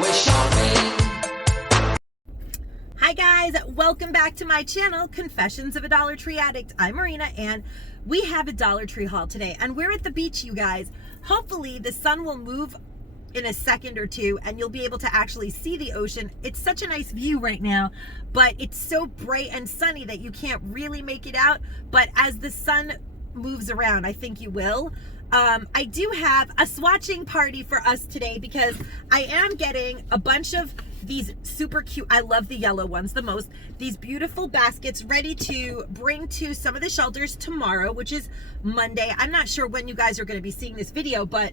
We're shopping. Hi guys, welcome back to my channel, Confessions of a Dollar Tree Addict. I'm Marina and we have a Dollar Tree haul today and we're at the beach, you guys. Hopefully the sun will move in a second or two and you'll be able to actually see the ocean. It's such a nice view right now, but it's so bright and sunny that you can't really make it out. But as the sun moves around, I think you will. I do have a swatching party for us today because I am getting a bunch of these super cute, I love the yellow ones the most, these beautiful baskets ready to bring to some of the shelters tomorrow, which is Monday. I'm not sure when you guys are going to be seeing this video, but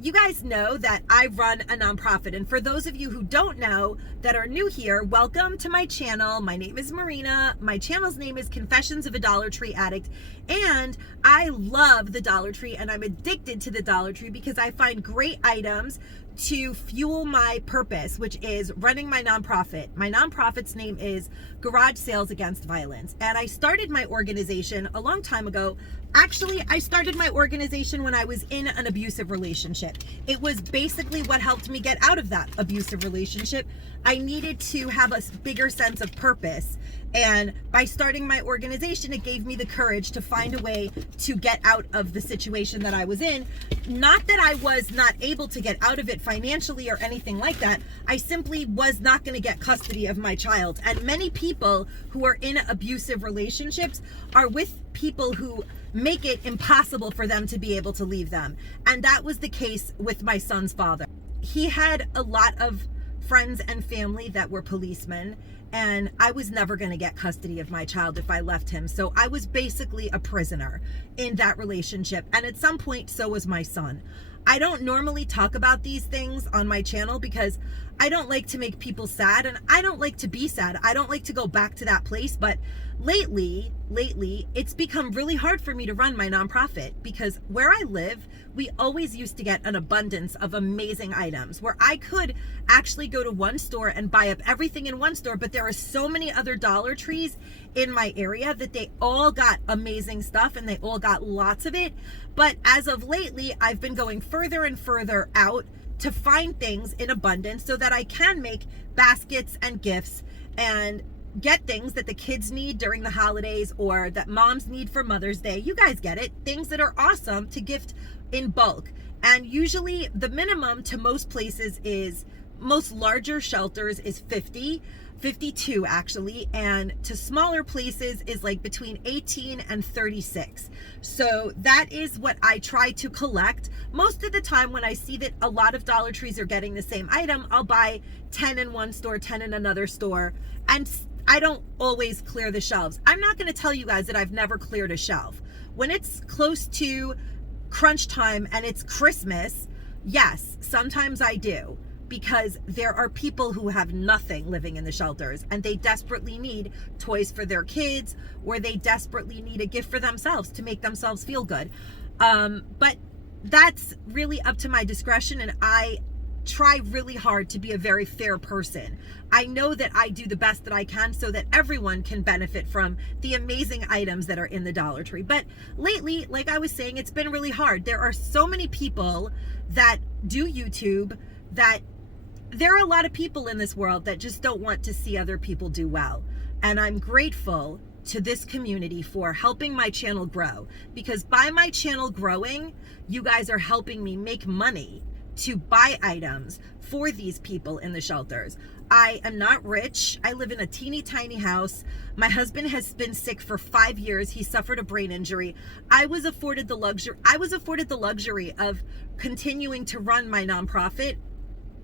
you guys know that I run a nonprofit. And for those of you who don't know that are new here, welcome to my channel. My name is Marina. My channel's name is Confessions of a Dollar Tree Addict. And I love the Dollar Tree and I'm addicted to the Dollar Tree because I find great items to fuel my purpose, which is running my nonprofit. My nonprofit's name is Garage Sales Against Violence. And I started my organization a long time ago. Actually, I started my organization when I was in an abusive relationship. It was basically what helped me get out of that abusive relationship. I needed to have a bigger sense of purpose. And by starting my organization, it gave me the courage to find a way to get out of the situation that I was in. Not that I was not able to get out of it financially or anything like that. I simply was not going to get custody of my child. And many people who are in abusive relationships are with people who make it impossible for them to be able to leave them. And that was the case with my son's father. He had a lot of friends and family that were policemen, and I was never going to get custody of my child if I left him. So I was basically a prisoner in that relationship. And at some point, so was my son. I don't normally talk about these things on my channel because I don't like to make people sad and I don't like to be sad. I don't like to go back to that place. But lately, it's become really hard for me to run my nonprofit because where I live, we always used to get an abundance of amazing items where I could actually go to one store and buy up everything in one store. But there are so many other Dollar Trees in my area that they all got amazing stuff and they all got lots of it. But as of lately, I've been going further and further out to find things in abundance so that I can make baskets and gifts and get things that the kids need during the holidays or that moms need for Mother's Day. You guys get it. Things that are awesome to gift in bulk. And usually the minimum to most places is, most larger shelters is 52 actually, and to smaller places is like between 18 and 36. So that is what I try to collect. Most of the time when I see that a lot of Dollar Trees are getting the same item, I'll buy 10 in one store, 10 in another store, and I don't always clear the shelves. I'm not going to tell you guys that I've never cleared a shelf. When it's close to crunch time and it's Christmas, yes, sometimes I do. Because there are people who have nothing living in the shelters and they desperately need toys for their kids or they desperately need a gift for themselves to make themselves feel good. But that's really up to my discretion and I try really hard to be a very fair person. I know that I do the best that I can so that everyone can benefit from the amazing items that are in the Dollar Tree. But lately, like I was saying, it's been really hard. There are so many people that do YouTube that there are a lot of people in this world that just don't want to see other people do well. And I'm grateful to this community for helping my channel grow, because by my channel growing, you guys are helping me make money to buy items for these people in the shelters. I am not rich. I live in a teeny tiny house. My husband has been sick for 5 years. He suffered a brain injury. I was afforded the luxury of continuing to run my nonprofit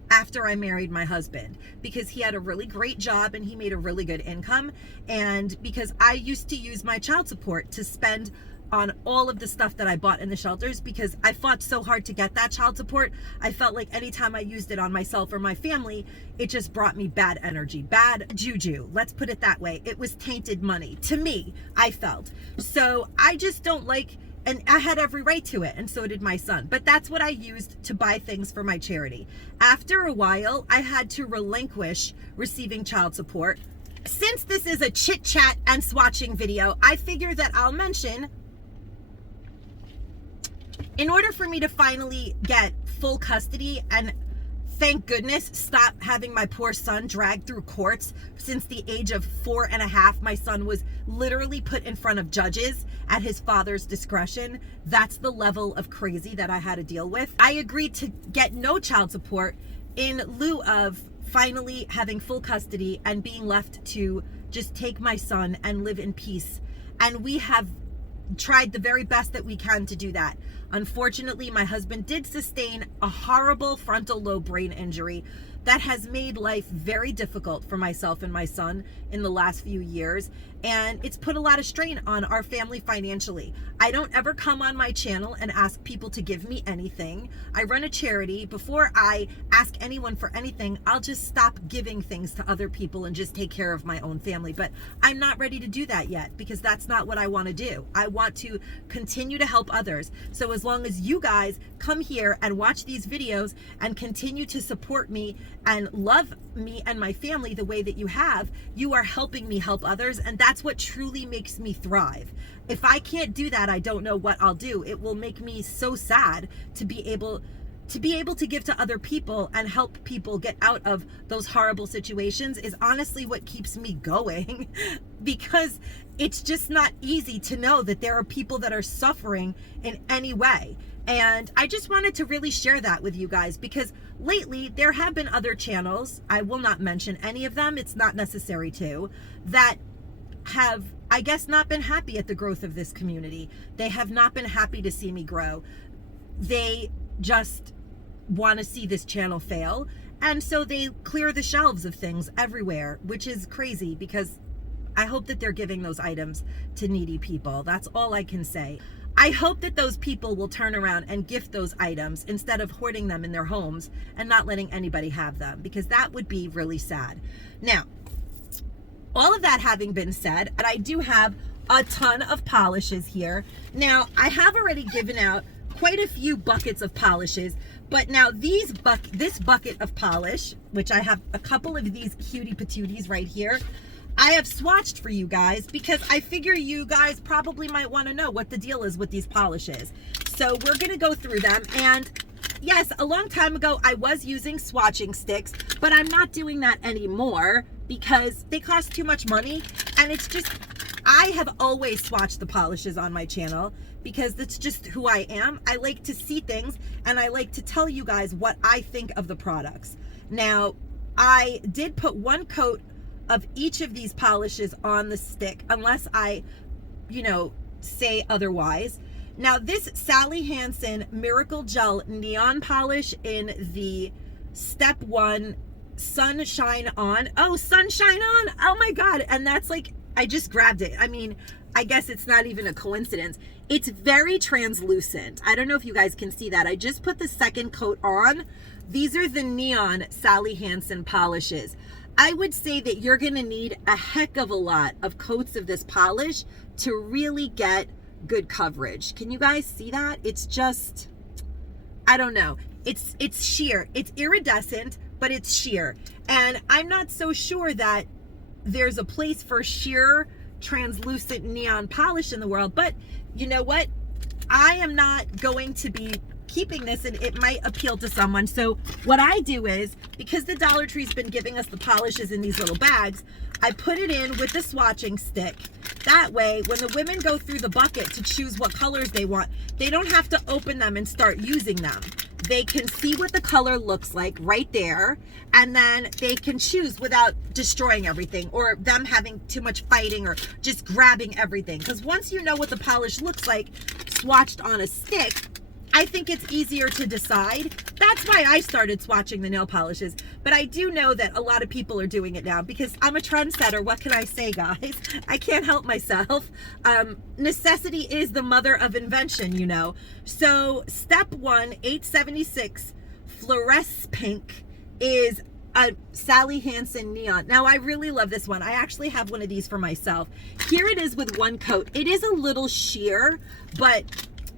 after I married my husband, because he had a really great job and he made a really good income, and because I used to use my child support to spend on all of the stuff that I bought in the shelters, because I fought so hard to get that child support. I felt like anytime I used it on myself or my family, it just brought me bad energy, bad juju. Let's put it that way. It was tainted money to me, I felt. So I just don't like, and I had every right to it, and so did my son. But that's what I used to buy things for my charity. After a while, I had to relinquish receiving child support. Since this is a chit chat and swatching video, I figure that I'll mention in order for me to finally get full custody and thank goodness stop having my poor son dragged through courts. Since the age of 4.5, my son was literally put in front of judges at his father's discretion. That's the level of crazy that I had to deal with. I agreed to get no child support in lieu of finally having full custody and being left to just take my son and live in peace. And we have tried the very best that we can to do that. Unfortunately, my husband did sustain a horrible frontal lobe brain injury that has made life very difficult for myself and my son in the last few years, and it's put a lot of strain on our family financially. I don't ever come on my channel and ask people to give me anything. I run a charity. Before I ask anyone for anything, I'll just stop giving things to other people and just take care of my own family. But I'm not ready to do that yet, because that's not what I want to do. I want to continue to help others. So as long as you guys come here and watch these videos and continue to support me and love me and my family the way that you have, you are helping me help others, and that's what truly makes me thrive. If I can't do that, I don't know what I'll do. It will make me so sad to be able to give to other people and help people get out of those horrible situations is honestly what keeps me going, because it's just not easy to know that there are people that are suffering in any way. And I just wanted to really share that with you guys, because lately there have been other channels, I will not mention any of them, it's not necessary to, that have, I guess, not been happy at the growth of this community. They have not been happy to see me grow. They just want to see this channel fail. And so they clear the shelves of things everywhere, which is crazy, because I hope that they're giving those items to needy people. That's all I can say. I hope that those people will turn around and gift those items instead of hoarding them in their homes and not letting anybody have them, because that would be really sad. Now, all of that having been said, and I do have a ton of polishes here. Now, I have already given out quite a few buckets of polishes, but now this bucket of polish, which I have a couple of these cutie patooties right here, I have swatched for you guys because I figure you guys probably might want to know what the deal is with these polishes. So we're going to go through them. And yes, a long time ago, I was using swatching sticks, but I'm not doing that anymore because they cost too much money. And it's just, I have always swatched the polishes on my channel because that's just who I am. I like to see things and I like to tell you guys what I think of the products. Now, I did put one coat of each of these polishes on the stick, unless I, say otherwise. Now, this Sally Hansen Miracle Gel Neon Polish in the Step 1 Sunshine On. Oh, Sunshine On! Oh my God! And that's like, I just grabbed it. I mean, I guess it's not even a coincidence. It's very translucent. I don't know if you guys can see that. I just put the second coat on. These are the Neon Sally Hansen polishes. I would say that you're going to need a heck of a lot of coats of this polish to really get good coverage. Can you guys see that? It's just, I don't know. It's sheer. It's iridescent, but it's sheer. And I'm not so sure that there's a place for sheer translucent neon polish in the world, but you know what? I am not going to be keeping this, and it might appeal to someone. So what I do is, because the Dollar Tree's been giving us the polishes in these little bags, I put it in with the swatching stick. That way, when the women go through the bucket to choose what colors they want, they don't have to open them and start using them. They can see what the color looks like right there, and then they can choose without destroying everything or them having too much fighting or just grabbing everything. Because once you know what the polish looks like swatched on a stick, I think it's easier to decide. That's why I started swatching the nail polishes. But I do know that a lot of people are doing it now because I'm a trendsetter. What can I say, guys? I can't help myself. Necessity is the mother of invention, So Step 1, 876 Fluoresce Pink is a Sally Hansen Neon. Now, I really love this one. I actually have one of these for myself. Here it is with one coat. It is a little sheer, but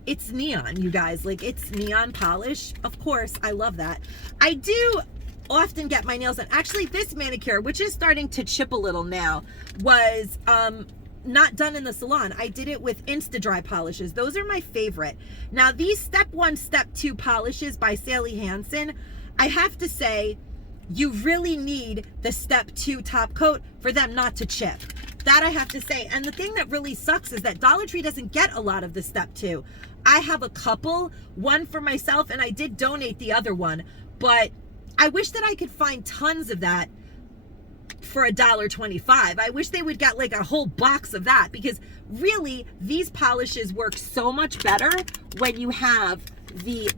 it's neon, you guys. Like, it's neon polish. Of course, I love that. I do often get my nails done. Actually, this manicure, which is starting to chip a little now, was not done in the salon. I did it with Insta-Dry polishes. Those are my favorite. Now, these Step 1, Step 2 polishes by Sally Hansen, I have to say, you really need the Step 2 top coat for them not to chip. That I have to say. And the thing that really sucks is that Dollar Tree doesn't get a lot of the Step 2. I have a couple, one for myself, and I did donate the other one. But I wish that I could find tons of that for $1.25. I wish they would get like a whole box of that, because really these polishes work so much better when you have the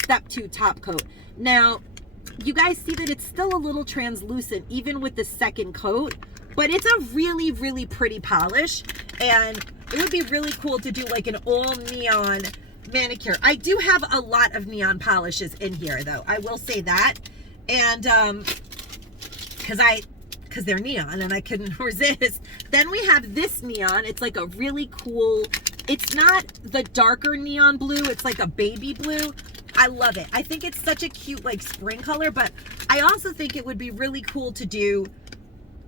Step 2 top coat. Now, you guys see that it's still a little translucent even with the second coat, but it's a really, really pretty polish, and it would be really cool to do like an all neon manicure. I do have a lot of neon polishes in here though, I will say that. And because they're neon and I couldn't resist. Then we have this neon. It's like a really cool, it's not the darker neon blue, it's like a baby blue. I love it. I think it's such a cute like spring color, but I also think it would be really cool to do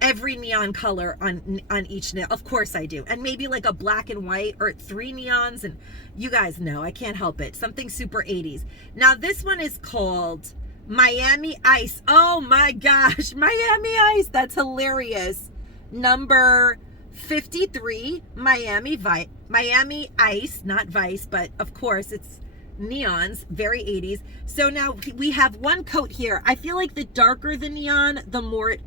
every neon color on each nail. Of course I do. And maybe like a black and white or 3 neons, and you guys know I can't help it. Something super 80s. Now this one is called Miami Ice. Oh my gosh, Miami Ice. That's hilarious. Number 53, Miami Ice, not Vice, but of course it's neons, very 80s. So now we have one coat here. I feel like the darker the neon, the more it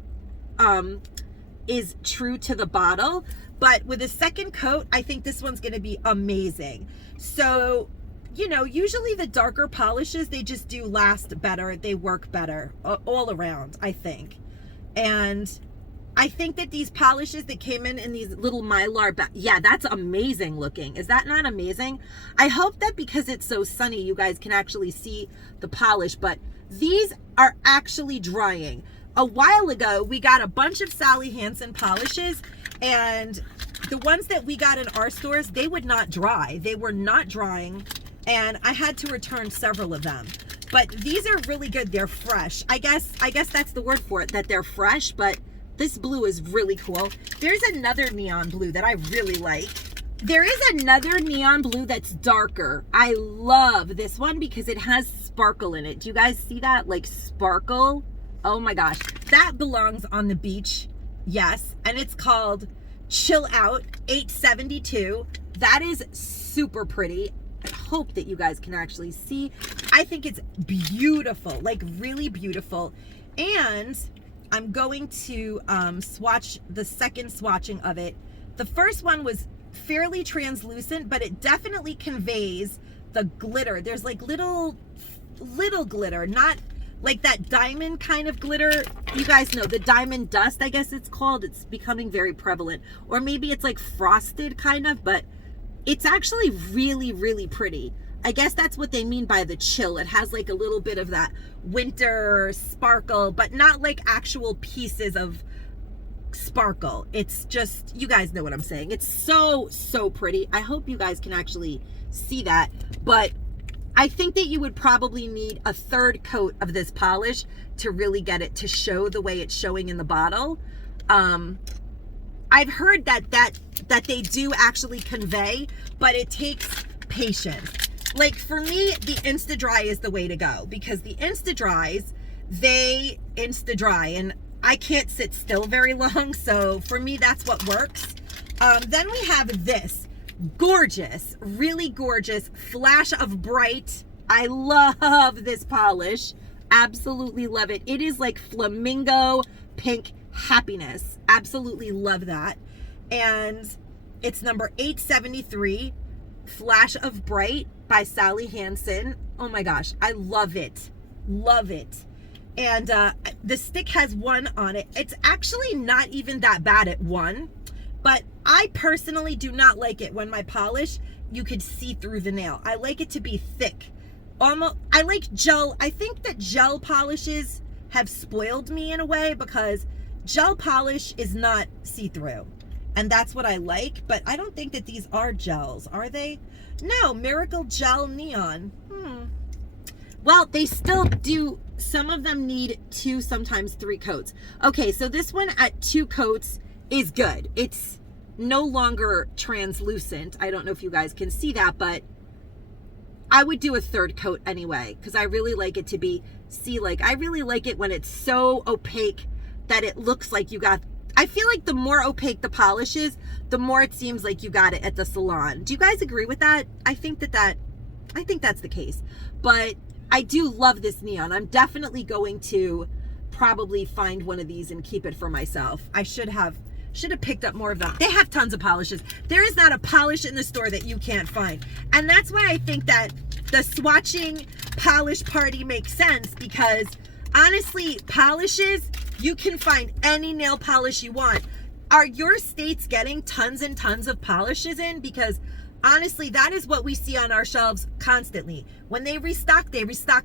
is true to the bottle, but with a second coat, I think this one's going to be amazing. So, you know, usually the darker polishes, they just do last better. They work better all around, I think. And I think that these polishes that came in these little Mylar yeah, that's amazing looking. Is that not amazing? I hope that because it's so sunny, you guys can actually see the polish, but these are actually drying. A while ago, we got a bunch of Sally Hansen polishes, and the ones that we got in our stores, they would not dry. They were not drying, and I had to return several of them. But these are really good. They're fresh. I guess that's the word for it, that they're fresh, but this blue is really cool. There's another neon blue that I really like. There is another neon blue that's darker. I love this one because it has sparkle in it. Do you guys see that? Like sparkle? Oh my gosh, that belongs on the beach. Yes, and it's called Chill Out 872. That is super pretty. I hope that you guys can actually see. I think it's beautiful, like really beautiful. And I'm going to swatch the second swatching of it. The first one was fairly translucent, but it definitely conveys the glitter. There's like little glitter, not like that diamond kind of glitter. You guys know the diamond dust, I guess it's called. It's becoming very prevalent. Or maybe it's like frosted kind of, but it's actually really, really pretty. I guess that's what they mean by the chill. It has like a little bit of that winter sparkle, but not like actual pieces of sparkle. It's just, you guys know what I'm saying. It's so, so pretty. I hope you guys can actually see that, but I think that you would probably need a third coat of this polish to really get it to show the way it's showing in the bottle. I've heard that they do actually convey, but it takes patience. Like for me, the Insta-Dry is the way to go, because the Insta-Dries, they Insta-Dry, and I can't sit still very long, so for me, that's what works. Then we have this gorgeous, really gorgeous Flash of Bright. I love this polish. Absolutely love it. It is like flamingo pink happiness. Absolutely love that. And it's number 873, Flash of Bright by Sally Hansen. Oh my gosh, I love it. Love it. And the stick has 1 on it. It's actually not even that bad at 1. But I personally do not like it when my polish, you could see through the nail. I like it to be thick. Almost, I like gel. I think that gel polishes have spoiled me in a way, because gel polish is not see-through. And that's what I like, but I don't think that these are gels, are they? No, Miracle Gel Neon. Well, they still do, some of them need 2, sometimes 3 coats. Okay, so this one at 2 coats is good. It's no longer translucent. I don't know if you guys can see that, but I would do a third coat anyway, because I really like it to be, I really like it when it's so opaque that it looks like you got, I feel like the more opaque the polish is, the more it seems like you got it at the salon. Do you guys agree with that? I think that's the case. But I do love this neon. I'm definitely going to probably find one of these and keep it for myself. I should have picked up more of them. They have tons of polishes. There is not a polish in the store that you can't find. And that's why I think that the swatching polish party makes sense, because honestly, polishes, you can find any nail polish you want. Are your states getting tons and tons of polishes in? Because honestly, that is what we see on our shelves constantly. When they restock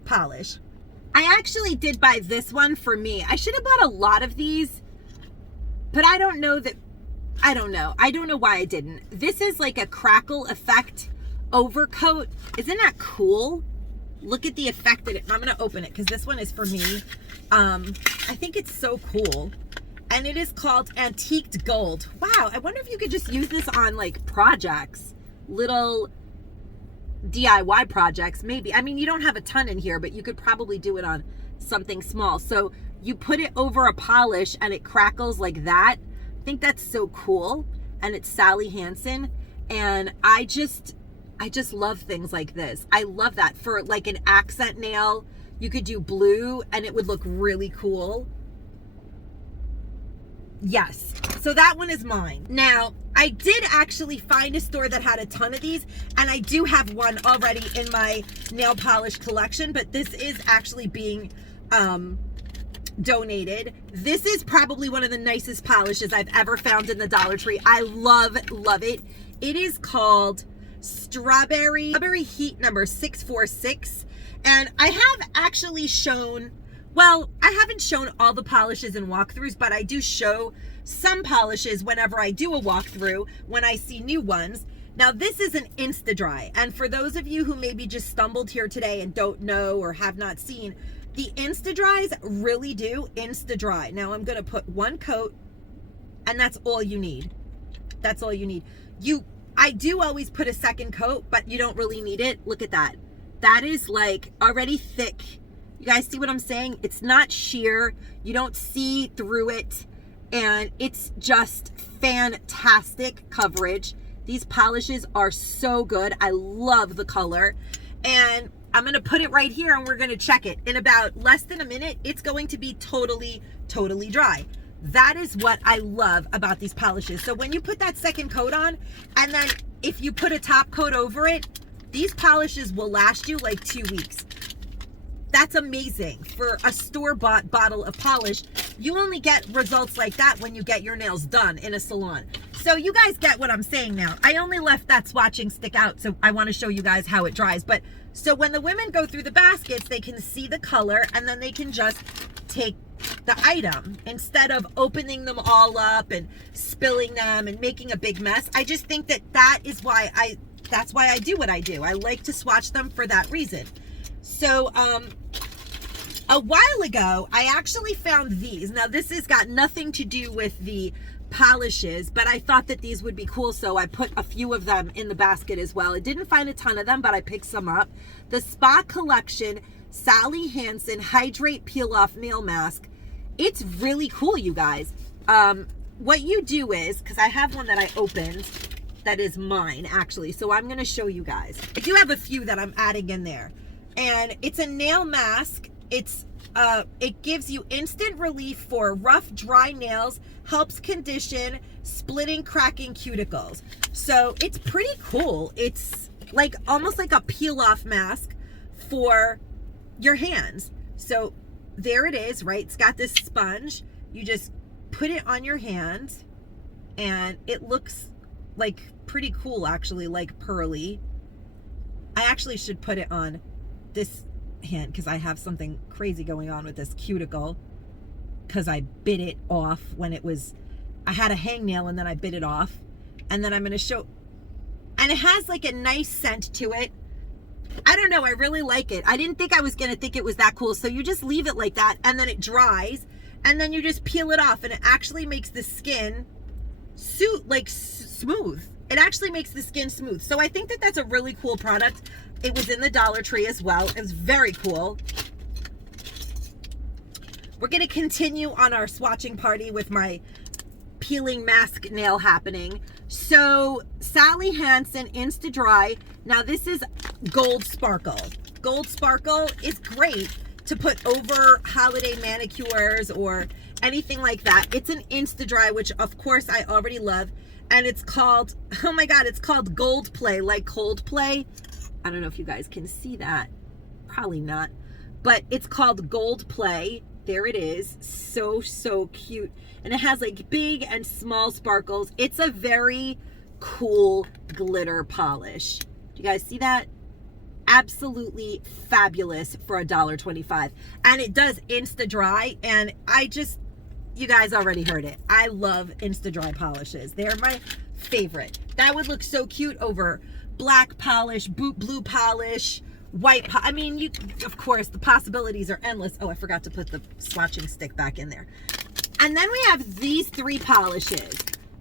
polish. I actually did buy this one for me. I should have bought a lot of these, but I don't know why I didn't. This is like a crackle effect overcoat. Isn't that cool? Look at the effect that I'm going to open it because this one is for me. I think it's so cool. And it is called Antiqued Gold. Wow, I wonder if you could just use this on like projects, little DIY projects, maybe. I mean, you don't have a ton in here, but you could probably do it on something small. So you put it over a polish and it crackles like that. I think that's so cool. And it's Sally Hansen. And I just love things like this. I love that. For like an accent nail, you could do blue and it would look really cool. Yes, so that one is mine. Now, I did actually find a store that had a ton of these, and I do have one already in my nail polish collection, but this is actually being donated. This is probably one of the nicest polishes I've ever found in the Dollar Tree. I love it. It is called Strawberry Heat number 646, and I have actually shown, well, I haven't shown all the polishes in walkthroughs, but I do show some polishes whenever I do a walkthrough when I see new ones. Now, this is an Insta-Dry, and for those of you who maybe just stumbled here today and don't know or have not seen, the Insta-Dries really do Insta-Dry. Now, I'm going to put one coat, and that's all you need. That's all you need. I do always put a second coat, but you don't really need it. Look at that. That is like already thick. You guys see what I'm saying? It's not sheer. You don't see through it. And it's just fantastic coverage. These polishes are so good. I love the color. And I'm going to put it right here and we're going to check it. In about less than a minute, it's going to be totally dry. That is what I love about these polishes. So when you put that second coat on, and then if you put a top coat over it, these polishes will last you like 2 weeks. That's amazing. For a store-bought bottle of polish, you only get results like that when you get your nails done in a salon. So you guys get what I'm saying now. I only left that swatching stick out, so I want to show you guys how it dries. But so when the women go through the baskets, they can see the color, and then they can just take the item instead of opening them all up and spilling them and making a big mess. I just think that is why that's why I do what I do. I like to swatch them for that reason. So a while ago, I actually found these. Now, this has got nothing to do with the polishes, but I thought that these would be cool, so I put a few of them in the basket as well. I didn't find a ton of them, but I picked some up. The Spa Collection Sally Hansen Hydrate Peel Off Nail Mask. It's really cool, you guys. What you do is, because I have one that I opened that is mine, actually, so I'm going to show you guys. I do have a few that I'm adding in there. And it's a nail mask. It gives you instant relief for rough, dry nails, helps condition splitting, cracking cuticles. So it's pretty cool. It's like almost like a peel-off mask for your hands. So there it is, right? It's got this sponge. You just put it on your hand, and it looks like pretty cool, actually, like pearly. I actually should put it on this hand because I have something crazy going on with this cuticle because I bit it off when I had a hangnail and then I bit it off. And then I'm going to show, and it has like a nice scent to it. I don't know, I really like it. I didn't think I was going to think it was that cool. So you just leave it like that and then it dries and then you just peel it off, and it actually makes the skin smooth. It actually makes the skin smooth. So I think that that's a really cool product. It was in the Dollar Tree as well. It was very cool. We're going to continue on our swatching party with my peeling mask nail happening. So Sally Hansen Insta Dry. Now this is Gold Sparkle. Gold Sparkle is great to put over holiday manicures or anything like that. It's an Insta Dry, which of course I already love. And it's called, oh my God, it's called Gold Play, like Coldplay. I don't know if you guys can see that. Probably not. But it's called Gold Play. There it is. So, so cute. And it has like big and small sparkles. It's a very cool glitter polish. Do you guys see that? Absolutely fabulous for $1.25. And it does Insta Dry. And you guys already heard it. I love Insta Dry polishes. They're my favorite. That would look so cute over black polish, blue polish, white. I mean, of course, the possibilities are endless. Oh, I forgot to put the swatching stick back in there. And then we have these 3 polishes.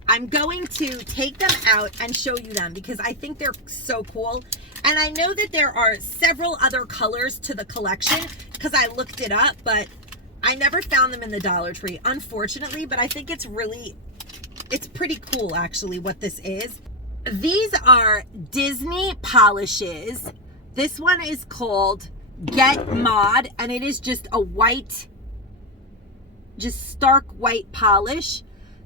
I'm going to take them out and show you them because I think they're so cool. And I know that there are several other colors to the collection because I looked it up, but I never found them in the Dollar Tree, unfortunately, but I think it's pretty cool actually what this is. These are Disney polishes. This one is called Get Mod, and it is just a white, just stark white polish.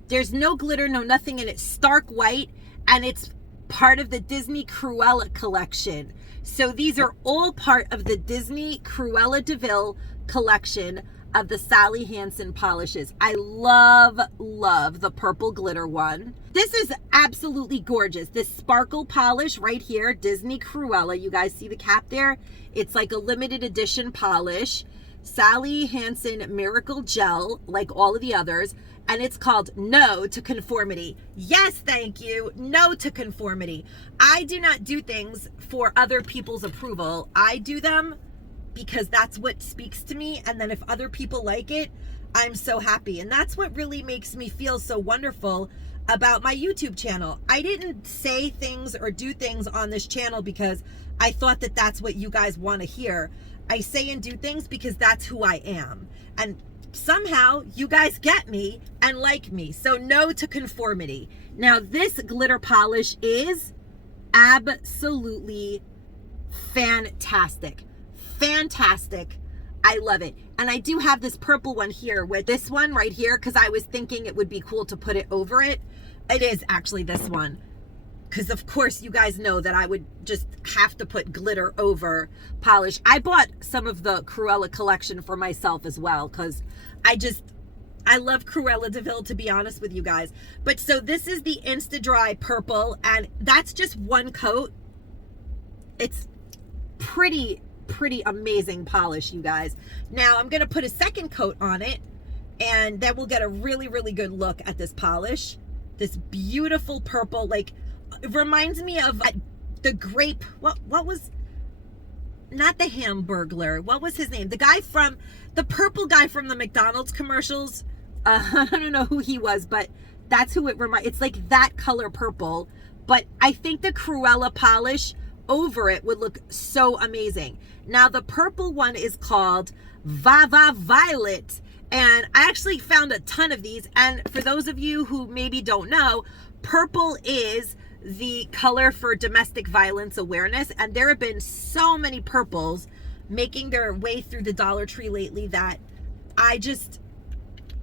There's no glitter, no nothing in it, stark white, and it's part of the Disney Cruella collection. So these are all part of the Disney Cruella de Vil collection of the Sally Hansen polishes. I love the purple glitter one. This is absolutely gorgeous. This sparkle polish right here, Disney Cruella. You guys see the cap there? It's like a limited edition polish. Sally Hansen Miracle Gel, like all of the others. And it's called No to Conformity. Yes, thank you. No to Conformity. I do not do things for other people's approval. I do them because that's what speaks to me. And then if other people like it, I'm so happy. And that's what really makes me feel so wonderful about my YouTube channel. I didn't say things or do things on this channel because I thought that that's what you guys want to hear. I say and do things because that's who I am. And somehow you guys get me and like me. So no to conformity. Now this glitter polish is absolutely fantastic. Fantastic. I love it. And I do have this purple one here with this one right here because I was thinking it would be cool to put it over it. It is actually this one because of course you guys know that I would just have to put glitter over polish. I bought some of the Cruella collection for myself as well because I love Cruella de Vil, to be honest with you guys. But so this is the Insta Dry purple, and that's just one coat. It's pretty amazing polish, you guys. Now I'm gonna put a second coat on it, and then we'll get a really good look at this polish. This beautiful purple, like, it reminds me of the grape. What was, not the Hamburglar, what was his name? The purple guy from the McDonald's commercials. I don't know who he was, but that's who it reminds. It's like that color purple, but I think the Cruella polish over it would look so amazing. Now the purple one is called Vava Violet, and I actually found a ton of these. And for those of you who maybe don't know, purple is the color for domestic violence awareness, and there have been so many purples making their way through the Dollar Tree lately that I just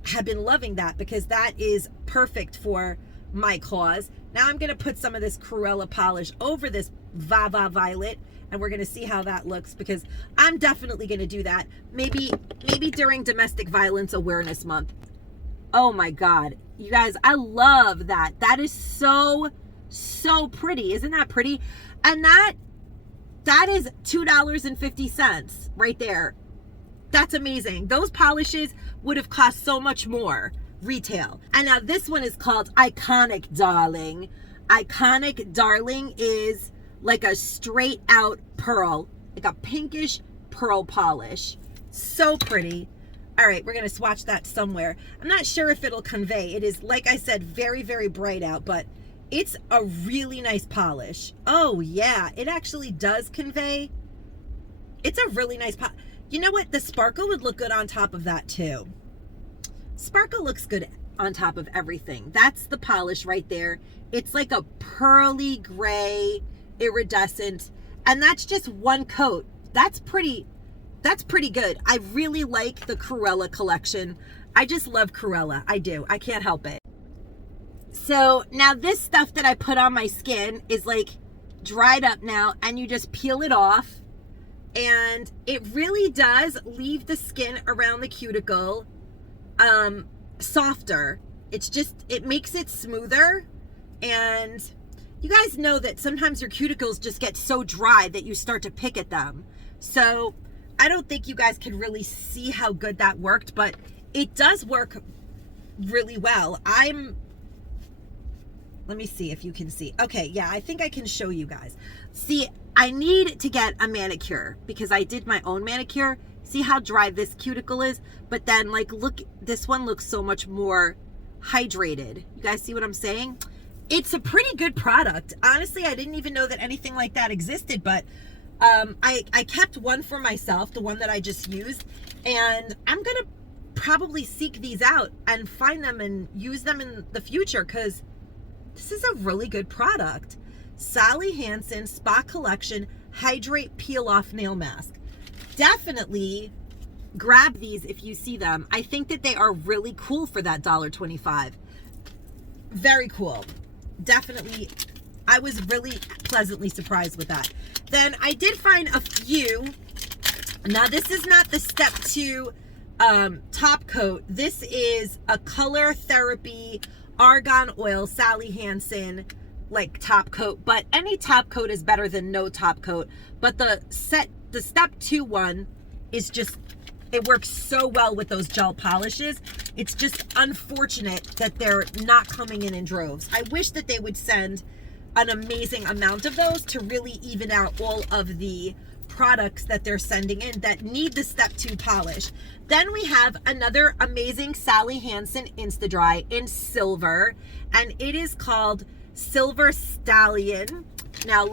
have been loving that because that is perfect for my cause. Now I'm going to put some of this Cruella polish over this Vava Violet, and we're going to see how that looks because I'm definitely going to do that. Maybe during Domestic Violence Awareness Month. Oh my God. You guys, I love that. That is so pretty. Isn't that pretty? And that is $2.50 right there. That's amazing. Those polishes would have cost so much more retail. And now this one is called Iconic Darling. Iconic Darling is like a straight out pearl, like a pinkish pearl polish. So pretty. All right, we're going to swatch that somewhere. I'm not sure if it'll convey. It is, like I said, very, very bright out, but it's a really nice polish. Oh, yeah, it actually does convey. It's a really nice polish. You know what? The sparkle would look good on top of that, too. Sparkle looks good on top of everything. That's the polish right there. It's like a pearly gray, iridescent, and that's just one coat. That's pretty good. I really like the Cruella collection. I just love Cruella. I do. I can't help it. So now this stuff that I put on my skin is like dried up now, and you just peel it off, and it really does leave the skin around the cuticle softer. It makes it smoother. And you guys know that sometimes your cuticles just get so dry that you start to pick at them. So I don't think you guys can really see how good that worked, but it does work really well. Let me see if you can see. Okay, yeah, I think I can show you guys. See, I need to get a manicure because I did my own manicure. See how dry this cuticle is? But then, like, look, this one looks so much more hydrated. You guys see what I'm saying? It's a pretty good product. Honestly, I didn't even know that anything like that existed, but I kept one for myself, the one that I just used, and I'm going to probably seek these out and find them and use them in the future because this is a really good product. Sally Hansen Spa Collection Hydrate Peel Off Nail Mask. Definitely grab these if you see them. I think that they are really cool for that $1.25. Very cool. Definitely, I was really pleasantly surprised with that. Then I did find a few. Now this is not the step 2 top coat. This is a Color Therapy Argan Oil Sally Hansen like top coat, but any top coat is better than no top coat. But the step 2 one is just, it works so well with those gel polishes. It's just unfortunate that they're not coming in droves. I wish that they would send an amazing amount of those to really even out all of the products that they're sending in that need the step 2 polish. Then we have another amazing Sally Hansen Insta-Dry in silver, and it is called Silver Stallion. Now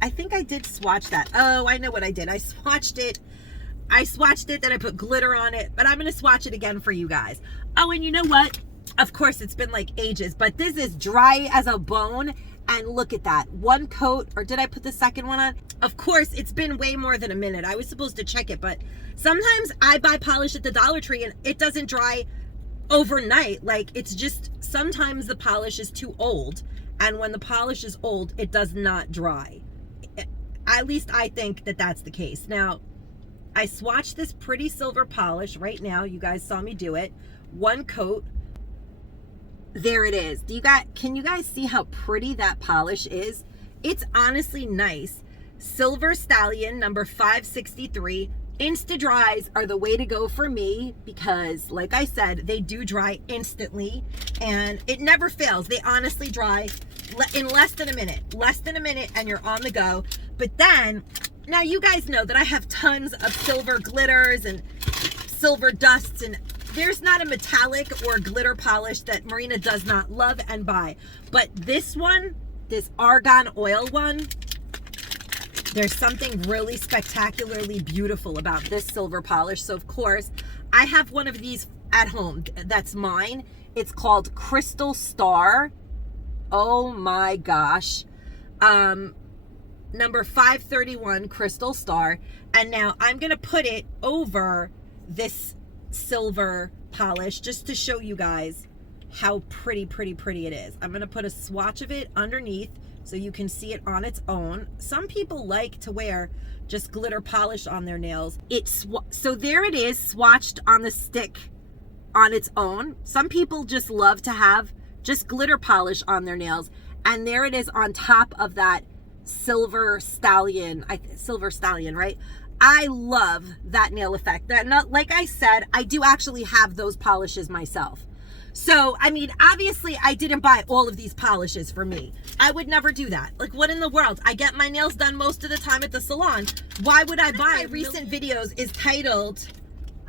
I think I did swatch that. Oh, I know what I did. I swatched it, then I put glitter on it, but I'm going to swatch it again for you guys. Oh, and you know what? Of course, it's been like ages, but this is dry as a bone. And look at that. One coat, or did I put the second one on? Of course, it's been way more than a minute. I was supposed to check it, but sometimes I buy polish at the Dollar Tree and it doesn't dry overnight. Like, it's just, sometimes the polish is too old. And when the polish is old, it does not dry. At least I think that that's the case. Now, I swatched this pretty silver polish right now. You guys saw me do it. One coat. There it is. Can you guys see how pretty that polish is? It's honestly nice. Silver Stallion number 563. Insta dries are the way to go for me because, like I said, they do dry instantly and it never fails. They honestly dry in less than a minute and you're on the go. But then, now you guys know that I have tons of silver glitters and silver dusts, and there's not a metallic or glitter polish that Marina does not love and buy. But this one, this Argan Oil one, there's something really spectacularly beautiful about this silver polish. So of course, I have one of these at home. That's mine. It's called Crystal Star. Oh my gosh. Number 531 Crystal Star. And now I'm going to put it over this silver polish just to show you guys how pretty it is. I'm going to put a swatch of it underneath so you can see it on its own. Some people like to wear just glitter polish on their nails. So there it is, swatched on the stick on its own. Some people just love to have just glitter polish on their nails, and there it is on top of that silver stallion, right? I love that nail effect. Like I said, I do actually have those polishes myself. So, I mean, obviously I didn't buy all of these polishes for me. I would never do that. Like, what in the world? I get my nails done most of the time at the salon. Why would I buy? My recent videos is titled,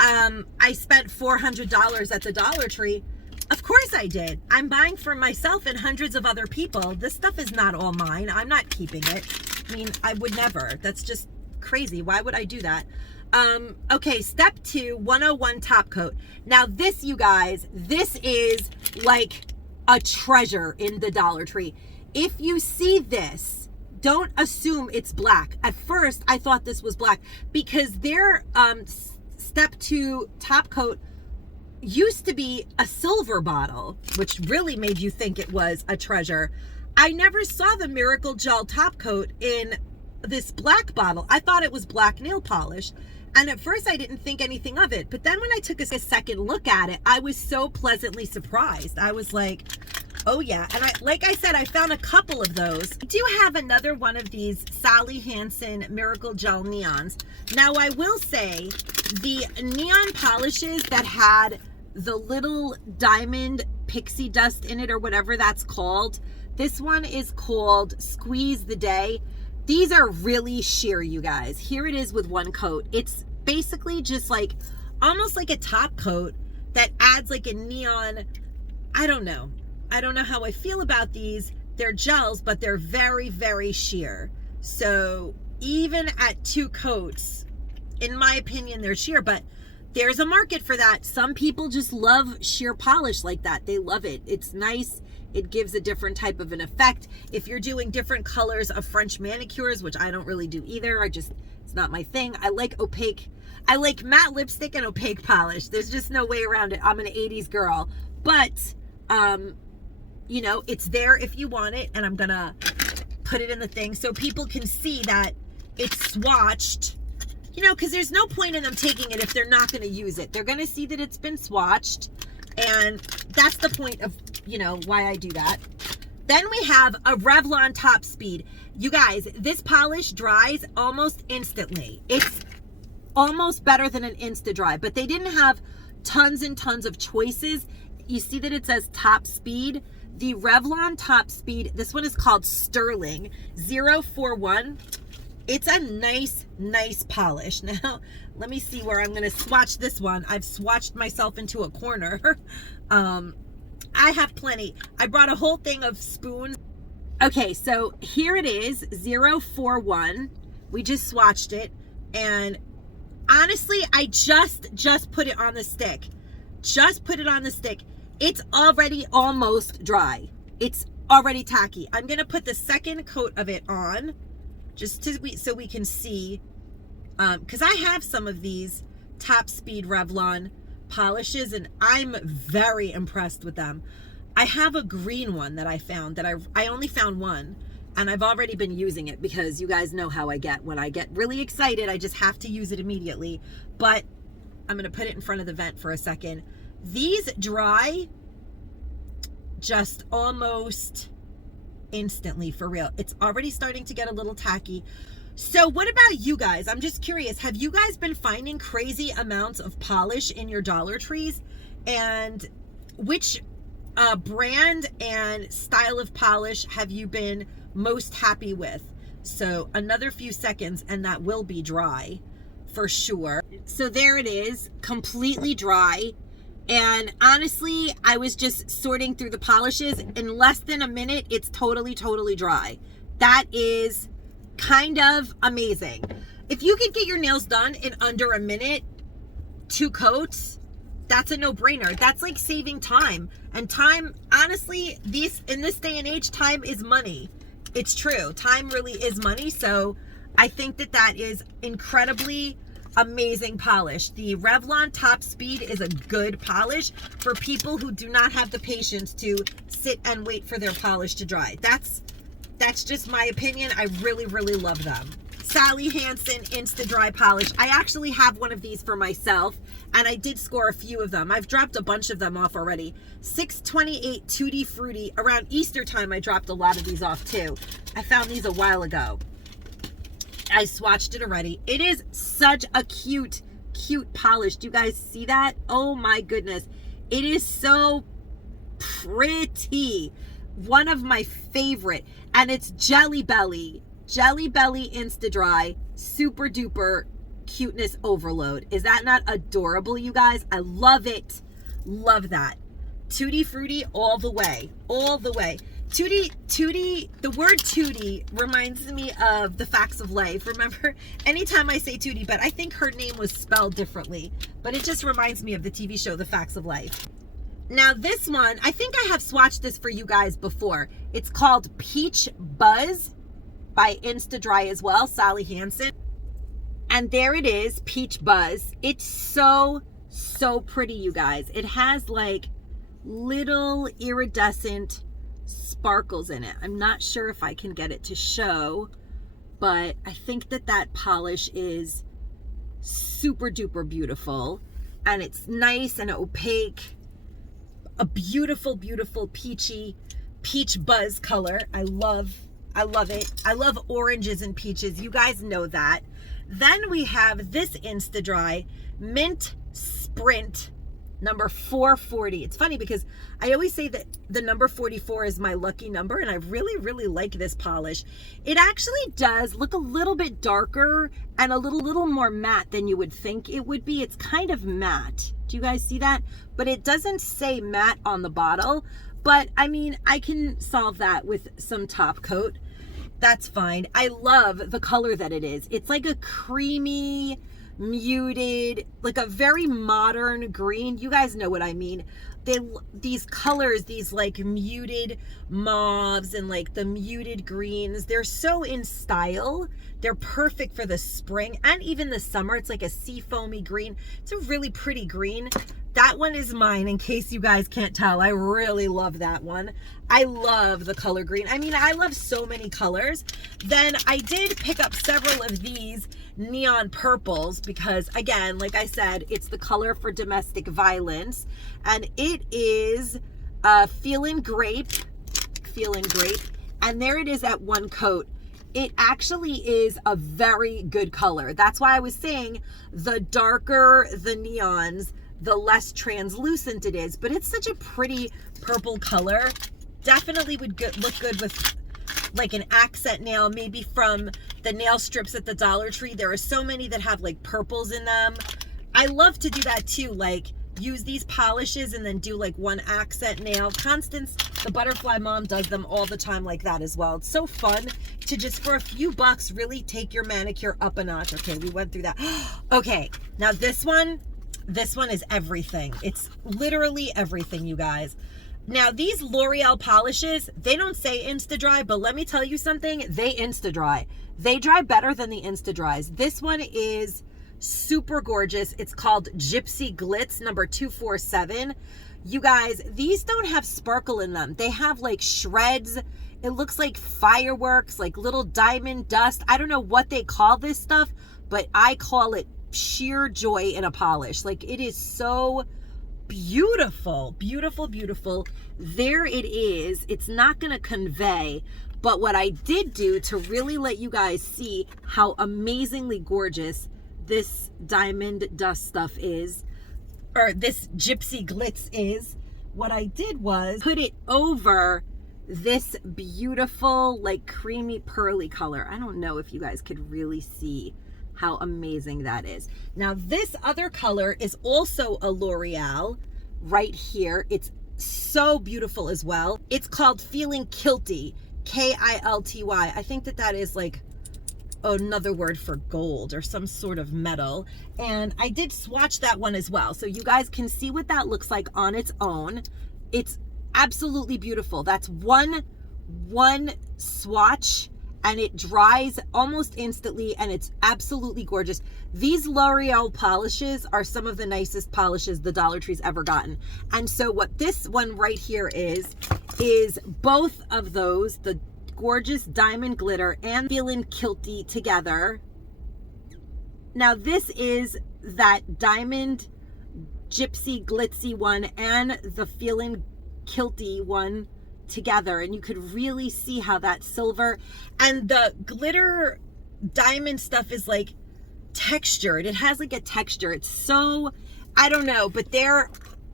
I spent $400 at the Dollar Tree. Of course I did. I'm buying for myself and hundreds of other people. This stuff is not all mine. I'm not keeping it. I mean, I would never. That's just crazy. Why would I do that? Okay, step 2, 101 top coat. Now this, you guys, this is like a treasure in the Dollar Tree. If you see this, don't assume it's black. At first, I thought this was black because their step 2 top coat used to be a silver bottle, which really made you think it was a treasure. I never saw the Miracle Gel top coat in this black bottle. I thought it was black nail polish. And at first I didn't think anything of it. But then when I took a second look at it, I was so pleasantly surprised. I was like, oh yeah. And like I said, I found a couple of those. I do have another one of these Sally Hansen Miracle Gel neons. Now I will say the neon polishes that had the little diamond pixie dust in it or whatever that's called, this one is called Squeeze the Day. These are really sheer, you guys. Here it is with one coat. It's basically just like almost like a top coat that adds like a neon. I don't know how I feel about these. They're gels, but they're very, very sheer. So even at 2 coats, in my opinion, they're sheer, but there's a market for that. Some people just love sheer polish like that. They love it. It's nice. It gives a different type of an effect. If you're doing different colors of French manicures, which I don't really do either, it's not my thing. I like opaque. I like matte lipstick and opaque polish. There's just no way around it. I'm an 80s girl. But, you know, it's there if you want it. And I'm going to put it in the thing so people can see that it's swatched. You know, because there's no point in them taking it if they're not going to use it. They're going to see that it's been swatched. And that's the point of, you know, why I do that. Then we have a Revlon Top Speed. You guys, this polish dries almost instantly. It's almost better than an Insta Dry, but they didn't have tons and tons of choices. You see that it says Top Speed. The Revlon Top Speed, this one is called Sterling 041. It's a nice polish. Now, let me see where I'm going to swatch this one. I've swatched myself into a corner. I have plenty. I brought a whole thing of spoons. Okay, so here it is, 041. We just swatched it. And honestly, I just put it on the stick. Just put it on the stick. It's already almost dry. It's already tacky. I'm going to put the second coat of it on. Just so we can see, because I have some of these Top Speed Revlon polishes and I'm very impressed with them. I have a green one that I found that I only found one and I've already been using it because you guys know how I get. When I get really excited, I just have to use it immediately. But I'm going to put it in front of the vent for a second. These dry just almost instantly, for real. It's already starting to get a little tacky. So what about you guys? I'm just curious, have you guys been finding crazy amounts of polish in your Dollar Trees? And which brand and style of polish have you been most happy with? So another few seconds and that will be dry for sure. So there it is, completely dry. And honestly, I was just sorting through the polishes. In less than a minute, it's totally dry. That is kind of amazing. If you can get your nails done in under a minute, 2 coats, that's a no-brainer. That's like saving time. And time, honestly, in this day and age, time is money. It's true. Time really is money. So I think that is incredibly amazing polish. The Revlon Top Speed is a good polish for people who do not have the patience to sit and wait for their polish to dry. That's just my opinion. I really love them. Sally Hansen Insta Dry Polish. I actually have one of these for myself and I did score a few of them. I've dropped a bunch of them off already. 628 Tutti Frutti. Around Easter time I dropped a lot of these off too. I found these a while ago. I swatched it already. It is such a cute polish. Do you guys see that? Oh my goodness. It is so pretty. One of my favorite. And it's Jelly Belly. Jelly Belly Insta Dry. Super duper cuteness overload. Is that not adorable, you guys? I love it. Love that. Tutti frutti all the way. All the way. Tutti, the word Tutti reminds me of The Facts of Life. Remember, anytime I say Tutti, but I think her name was spelled differently, but it just reminds me of the TV show The Facts of Life. Now this one, I think I have swatched this for you guys before. It's called Peach Buzz by Insta-Dry as well, Sally Hansen. And there it is, Peach Buzz. It's so pretty, you guys. It has like little iridescent sparkles in it. I'm not sure if I can get it to show, but I think that polish is super duper beautiful, and it's nice and opaque. A beautiful peach buzz color. I love it. I love oranges and peaches. You guys know that. Then we have this Insta-Dry Mint Sprint number 440. It's funny because I always say that the number 44 is my lucky number, and I really like this polish. It actually does look a little bit darker and a little more matte than you would think it would be. It's kind of matte. Do you guys see that? But it doesn't say matte on the bottle. But I mean, I can solve that with some top coat. That's fine. I love the color that it is. It's like a creamy, muted, like a very modern green. You guys know what I mean. These colors, these like muted mauves and like the muted greens, they're so in style. They're perfect for the spring and even the summer. It's like a sea foamy green. It's a really pretty green. That one is mine, in case you guys can't tell. I really love that one. I love the color green. I mean, I love so many colors. Then I did pick up several of these neon purples because, again, like I said, it's the color for domestic violence. And it is Feelin' Grape. And there it is at one coat. It actually is a very good color. That's why I was saying the darker the neons, the less translucent it is, but it's such a pretty purple color. Definitely would look good with like an accent nail, maybe from the nail strips at the Dollar Tree. There are so many that have like purples in them. I love to do that too, like use these polishes and then do like one accent nail. Constance, the Butterfly Mom, does them all the time like that as well. It's so fun to just for a few bucks really take your manicure up a notch. Okay, we went through that. Okay, now this one is everything. It's literally everything, you guys. Now these L'Oreal polishes, they don't say Insta-Dry, but let me tell you something, they Insta-Dry. They dry better than the Insta-Dries. This one is super gorgeous. It's called Gypsy Glitz number 247. You guys, these don't have sparkle in them. They have like shreds. It looks like fireworks, like little diamond dust. I don't know what they call this stuff, but I call it sheer joy in a polish. Like, it is so beautiful. There it is. It's not going to convey, but what I did do to really let you guys see how amazingly gorgeous this diamond dust stuff is, or this Gypsy Glitz is, what I did was put it over this beautiful like creamy pearly color. I don't know if you guys could really see how amazing that is. Now this other color is also a L'Oreal right here. It's so beautiful as well. It's called Feeling Kilty, K-I-L-T-Y. I think that is like another word for gold or some sort of metal. And I did swatch that one as well, so you guys can see what that looks like on its own. It's absolutely beautiful. That's one swatch and it dries almost instantly, and it's absolutely gorgeous. These L'Oreal polishes are some of the nicest polishes the Dollar Tree's ever gotten. And so what this one right here is both of those, the gorgeous diamond glitter and Feelin' Kilty together. Now this is that diamond gypsy glitzy one and the Feelin' Kilty one together, and you could really see how that silver and the glitter diamond stuff is like textured. It has like a texture. It's so, I don't know, but they're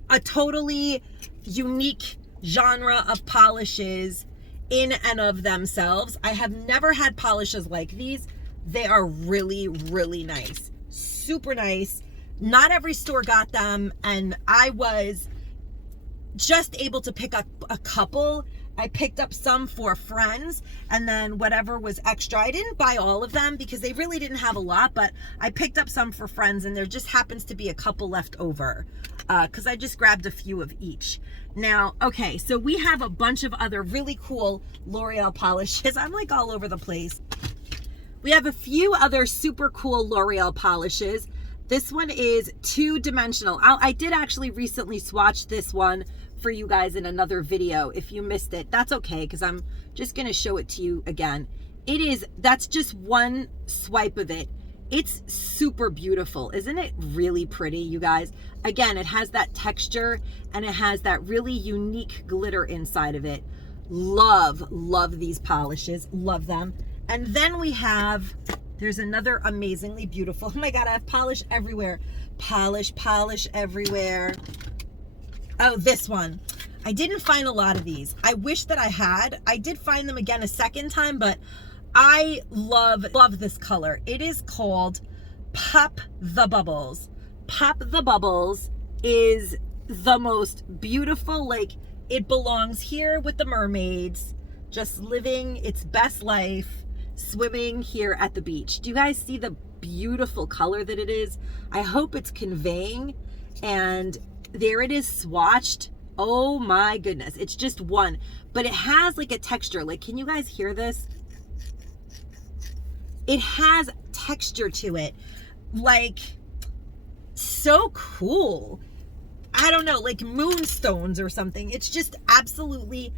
a totally unique genre of polishes in and of themselves. I have never had polishes like these. They are really nice. super nice. Not every store got them, and I was just able to pick up a couple. I picked up some for friends, and then whatever was extra. I didn't buy all of them because they really didn't have a lot, but I picked up some for friends, and there just happens to be a couple left over because I just grabbed a few of each. Now, okay, so we have a bunch of other really cool L'Oreal polishes. I'm like all over the place. We have a few other super cool L'Oreal polishes. This one is 2-dimensional. I did actually recently swatch this one for you guys in another video. If you missed it, that's okay, because I'm just going to show it to you again. That's just one swipe of it. It's super beautiful. Isn't it really pretty, you guys? Again, it has that texture, and it has that really unique glitter inside of it. Love these polishes. Love them. And then we have, there's another amazingly beautiful, oh my God, I have polish everywhere. Polish everywhere. Oh, this one. I didn't find a lot of these. I wish that I had. I did find them again a second time, but I love this color. It is called Pop the Bubbles. Pop the Bubbles is the most beautiful, like it belongs here with the mermaids, just living its best life, swimming here at the beach. Do you guys see the beautiful color that it is? I hope it's conveying. And there it is swatched. Oh my goodness. It's just one, but it has like a texture. Like, can you guys hear this? It has texture to it. Like, so cool. I don't know, like moonstones or something. It's just absolutely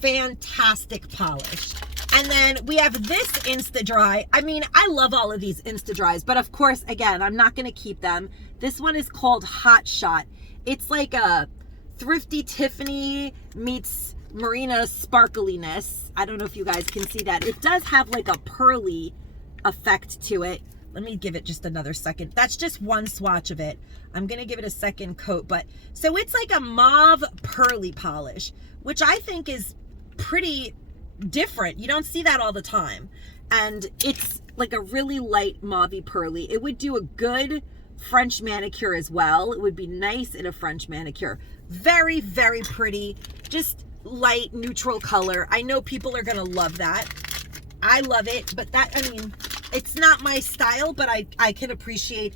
fantastic polish. And then we have this Insta-Dry. I mean, I love all of these Insta-Dries, but of course, again, I'm not going to keep them. This one is called Hot Shot. It's like a Thrifty Tiffany meets Marina sparkliness. I don't know if you guys can see that. It does have like a pearly effect to it. Let me give it just another second. That's just one swatch of it. I'm going to give it a second coat. But so it's like a mauve pearly polish, which I think is pretty different. You don't see that all the time. And it's like a really light mauvey pearly. It would do a good French manicure as well. It would be nice in a French manicure. Very, very pretty. Just light neutral color. I know people are going to love that. I love it, but that, I mean, it's not my style, but I can appreciate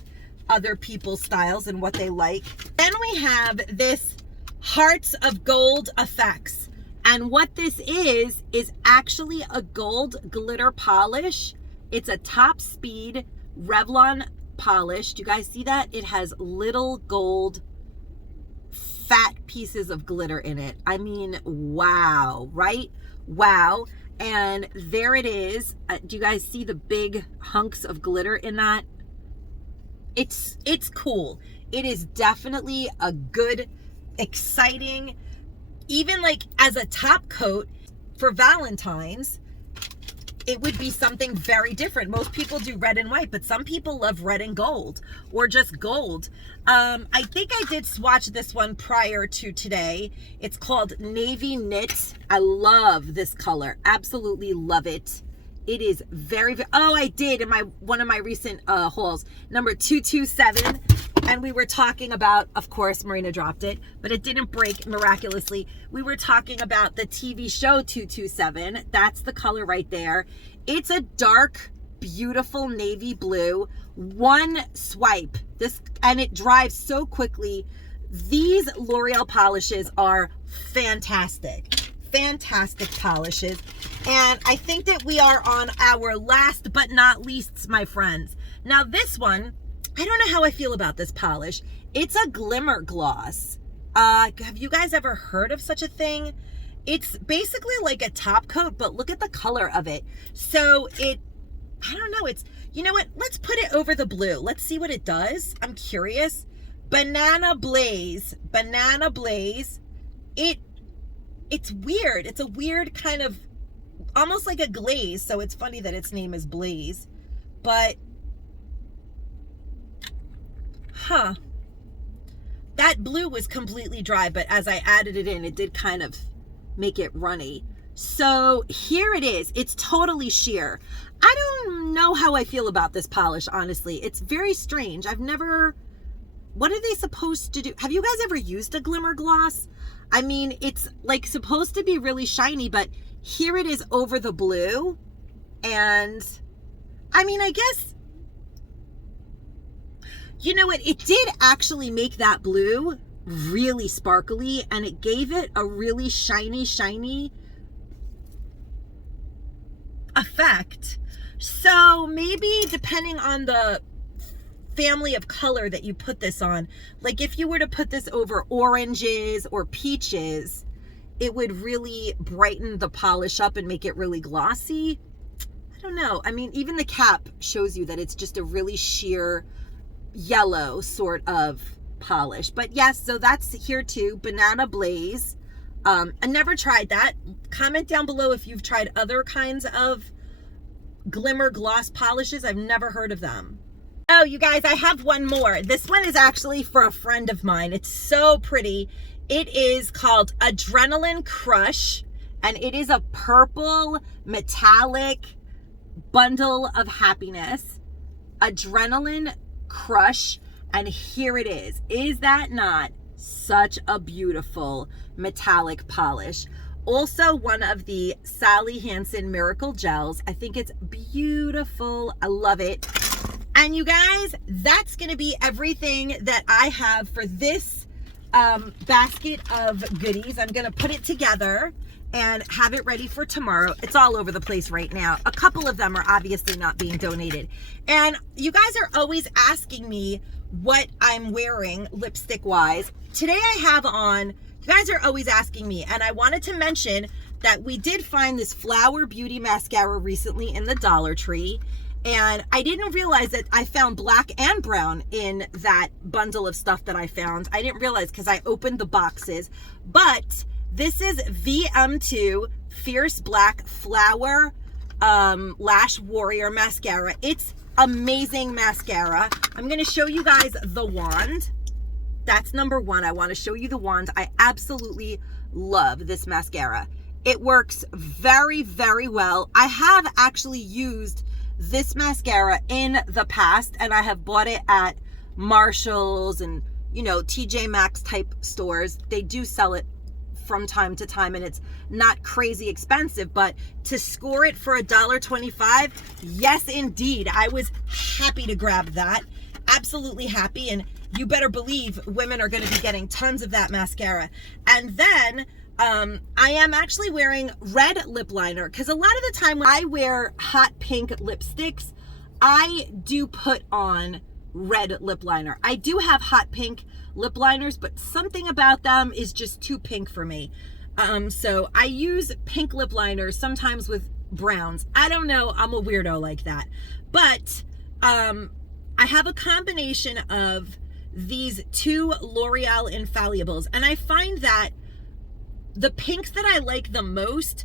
other people's styles and what they like. Then we have this Hearts of Gold Effects. And what this is actually a gold glitter polish. It's a top speed Revlon polish. Do you guys see that? It has little gold fat pieces of glitter in it. I mean, wow, right? Wow. And there it is. Do you guys see the big hunks of glitter in that? It's cool. It is definitely a good, exciting, even like as a top coat for Valentine's, it would be something very different. Most people do red and white, but some people love red and gold or just gold. I think I did swatch this one prior to today. It's called Navy Knit. I love this color. Absolutely love it. It is very, oh, I did in one of my recent hauls, number 227. And we were talking about, of course, Marina dropped it, but it didn't break miraculously. We were talking about the TV show 227. That's the color right there. It's a dark, beautiful navy blue. One swipe. And it dries so quickly. These L'Oreal polishes are fantastic. Fantastic polishes. And I think that we are on our last but not least, my friends. Now this one, I don't know how I feel about this polish. It's a glimmer gloss. Have you guys ever heard of such a thing? It's basically like a top coat, but look at the color of it. So I don't know, you know what? Let's put it over the blue. Let's see what it does. I'm curious. Banana Blaze. Banana Blaze. It's weird. It's a weird kind of, almost like a glaze. So it's funny that its name is Blaze. But that blue was completely dry, but as I added it in, it did kind of make it runny. So here it is. It's totally sheer. I don't know how I feel about this polish, honestly. It's very strange. I've never, what are they supposed to do? Have you guys ever used a glimmer gloss? I mean, it's like supposed to be really shiny, but here it is over the blue. And I mean, I guess, you know what? It did actually make that blue really sparkly, and it gave it a really shiny effect. So maybe depending on the family of color that you put this on, like if you were to put this over oranges or peaches, it would really brighten the polish up and make it really glossy. I don't know. I mean, even the cap shows you that it's just a really sheer yellow sort of polish. But yes, so that's here too, Banana Blaze. I never tried that. Comment down below if you've tried other kinds of glimmer gloss polishes. I've never heard of them. Oh, you guys, I have one more. This one is actually for a friend of mine. It's so pretty. It is called Adrenaline Crush, and it is a purple metallic bundle of happiness. Adrenaline Crush, and here it is. Is that not such a beautiful metallic polish? Also one of the Sally Hansen Miracle Gels. I think it's beautiful. I love it. And you guys, that's going to be everything that I have for this basket of goodies. I'm going to put it together and have it ready for tomorrow. It's all over the place right now. A couple of them are obviously not being donated. And you guys are always asking me what I'm wearing lipstick wise. Today I have on, you guys are always asking me, and I wanted to mention that we did find this Flower Beauty mascara recently in the Dollar Tree. And I didn't realize that I found black and brown in that bundle of stuff that I found. I didn't realize because I opened the boxes. But this is VM2 Fierce Black Flower Lash Warrior Mascara. It's amazing mascara. I'm going to show you guys the wand. That's number one. I want to show you the wand. I absolutely love this mascara. It works very, very well. I have actually used this mascara in the past, and I have bought it at Marshall's and, you know, TJ Maxx type stores. They do sell it from time to time, and it's not crazy expensive, but to score it for $1.25, yes indeed, I was happy to grab that. Absolutely happy. And you better believe women are going to be getting tons of that mascara. And then I am actually wearing red lip liner, because a lot of the time when I wear hot pink lipsticks, I do put on red lip liner. I do have hot pink lip liners, but something about them is just too pink for me. So I use pink lip liners sometimes with browns. I don't know, I'm a weirdo like that. But I have a combination of these two L'Oreal Infallibles, and I find that the pinks that I like the most,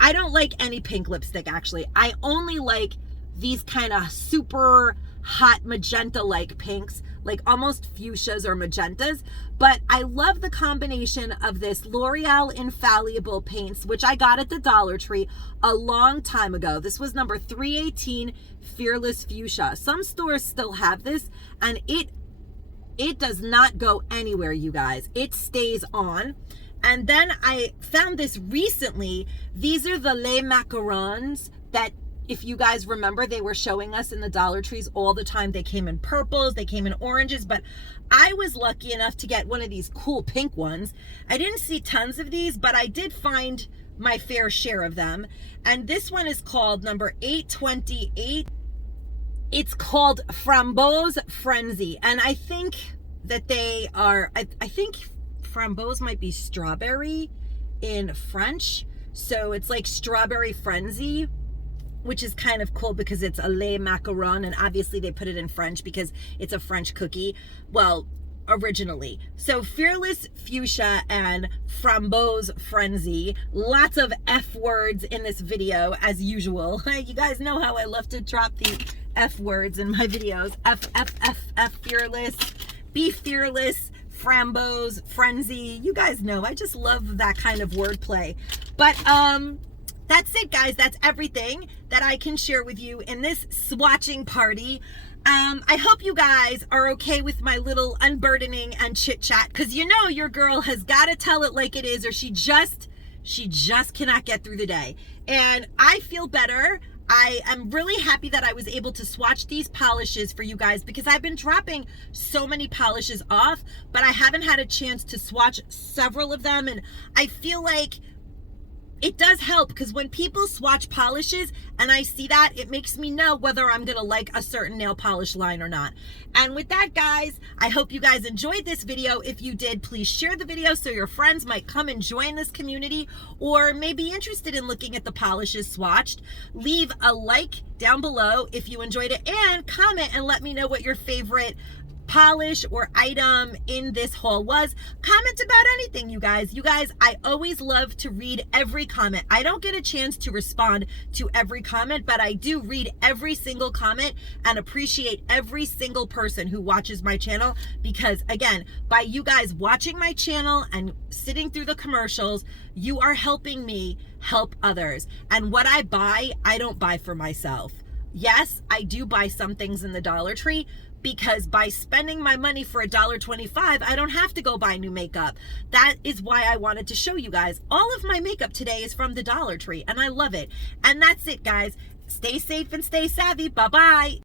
I don't like any pink lipstick actually. I only like these kind of super hot magenta-like pinks, like almost fuchsias or magentas. But I love the combination of this L'Oreal Infallible paints, which I got at the Dollar Tree a long time ago. This was number 318 Fearless Fuchsia. Some stores still have this, and it does not go anywhere, you guys. It stays on. And then I found this recently. These are the Les Macarons that, if you guys remember, they were showing us in the Dollar Trees all the time. They came in purples, they came in oranges, but I was lucky enough to get one of these cool pink ones. I didn't see tons of these, but I did find my fair share of them. And this one is called number 828. It's called Framboise Frenzy. And I think that they are, I think framboise might be strawberry in French. So it's like strawberry frenzy, which is kind of cool because it's a Les Macarons, and obviously they put it in French because it's a French cookie. Well, originally. So Fearless Fuchsia and Framboise Frenzy. Lots of F words in this video as usual. You guys know how I love to drop the F words in my videos. F, Fearless, Be Fearless, Framboise Frenzy. You guys know I just love that kind of wordplay. But that's it, guys. That's everything that I can share with you in this swatching party. I hope you guys are okay with my little unburdening and chit chat, because you know your girl has got to tell it like it is, or she just cannot get through the day. And I feel better. I am really happy that I was able to swatch these polishes for you guys, because I've been dropping so many polishes off, but I haven't had a chance to swatch several of them. And I feel like it does help, because when people swatch polishes and I see that, it makes me know whether I'm gonna like a certain nail polish line or not. And with that, guys, I hope you guys enjoyed this video. If you did, please share the video so your friends might come and join this community, or may be interested in looking at the polishes swatched. Leave a like down below if you enjoyed it, and comment and let me know what your favorite polish or item in this haul was. Comment about anything, you guys. I always love to read every comment. I don't get a chance to respond to every comment, but I do read every single comment and appreciate every single person who watches my channel, because again, by you guys watching my channel and sitting through the commercials, you are helping me help others. And what I buy, I don't buy for myself. Yes, I do buy some things in the Dollar Tree, because by spending my money for $1.25, I don't have to go buy new makeup. That is why I wanted to show you guys. All of my makeup today is from the Dollar Tree, and I love it. And that's it, guys. Stay safe and stay savvy. Bye-bye.